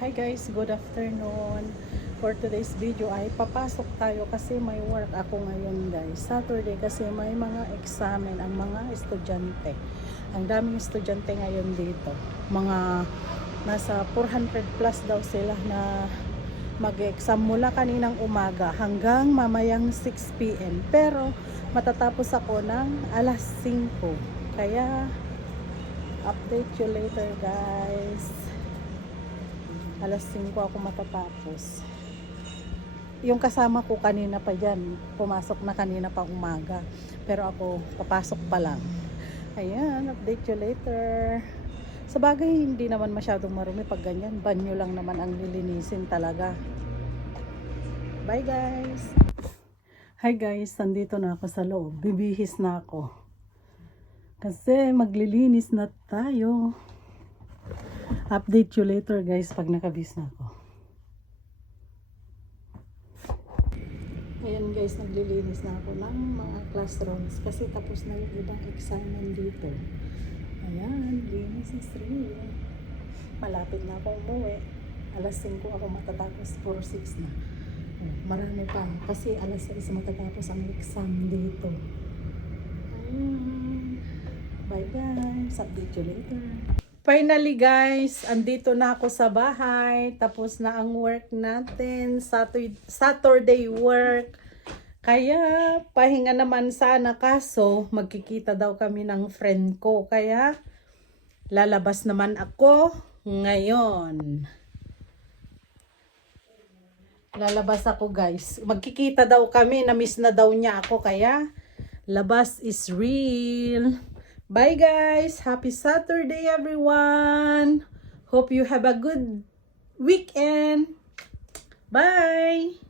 Hi guys, good afternoon. For today's video ay papasok tayo kasi may work ako ngayon guys. Saturday kasi may mga examen ang mga estudyante. Ang daming estudyante ngayon dito. Mga nasa 400 plus daw sila na mag-exam mula kaninang umaga hanggang mamayang 6 PM. Pero matatapos ako ng alas 5. Kaya update you later guys. Alas 5 ako matatapos. Yung kasama ko kanina pa dyan, pumasok na kanina pa umaga. Pero ako, papasok pa lang. Ayan, update you later. Sa bagay, hindi naman masyadong marumi pag ganyan. Banyo lang naman ang lilinisin talaga. Bye guys! Hi guys, nandito na ako sa loob. Bibihis na ako. Kasi maglilinis na tayo. Update you later guys pag nakabis na ako. Ayan guys, naglilinis na ako ng mga classrooms kasi tapos na yung ibang examen dito. Ayan, linis is real. Malapit na ako umuwi. Alas 5 ako matatapos, 4-6 na. Marami pa kasi alas 6 matatapos ang exam dito. Ayan. Bye guys, update you later. Finally guys, andito na ako sa bahay. Tapos na ang work natin. Saturday work. Kaya pahinga naman sana kaso magkikita daw kami ng friend ko. Kaya lalabas naman ako ngayon. Lalabas ako guys. Magkikita daw kami. Na-miss na daw niya ako. Kaya labas is real. Bye guys! Happy Saturday everyone! Hope you have a good weekend! Bye!